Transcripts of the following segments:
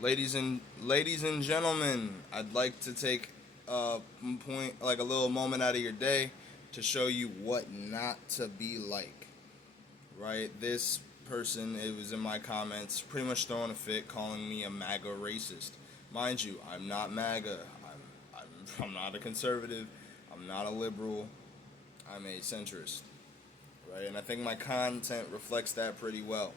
Ladies and gentlemen, I'd like to take a point, like a little moment out of your day, to show you what not to be like. Right? This person, it was in my comments, pretty much throwing a fit, calling me a MAGA racist. Mind you, I'm not MAGA. I'm not a conservative. I'm not a liberal. I'm a centrist. Right? And I think my content reflects that pretty well.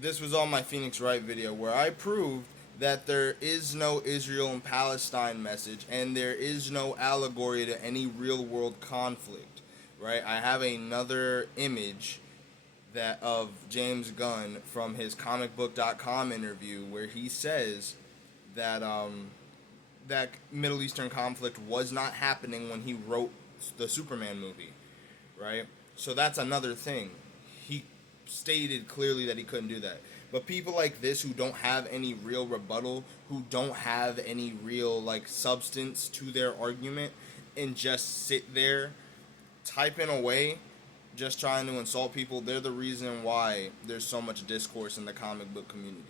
This was on my Phoenix Wright video where I proved that there is no Israel and Palestine message and there is no allegory to any real world conflict. Right? I have another image that of James Gunn from his comicbook.com interview where he says that that Middle Eastern conflict was not happening when he wrote the Superman movie, right? So that's another thing. He stated clearly that he couldn't do that. But people like this who don't have any real rebuttal, who don't have any real like substance to their argument and just sit there typing away just trying to insult people, they're the reason why there's so much discourse in the comic book community.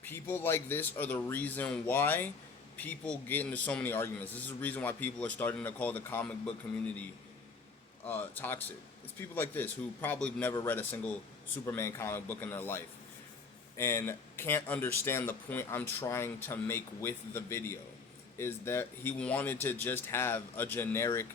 People like this are the reason why people get into so many arguments. This is the reason why people are starting to call the comic book community toxic. It's people like this who probably never read a single Superman comic book in their life and can't understand the point I'm trying to make with the video. Is that he wanted to just have a generic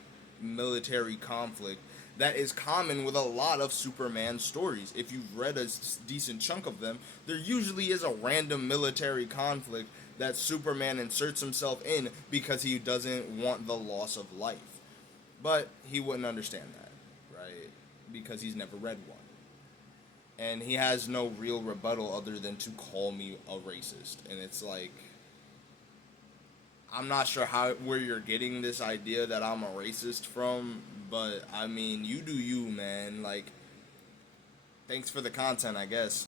military conflict that is common with a lot of Superman stories. If you've read a decent chunk of them, there usually is a random military conflict that Superman inserts himself in because he doesn't want the loss of life. But he wouldn't understand that, right? Because he's never read one. And he has no real rebuttal other than to call me a racist. And it's like, I'm not sure where you're getting this idea that I'm a racist from, but I mean, you do you, man. Like, thanks for the content, I guess.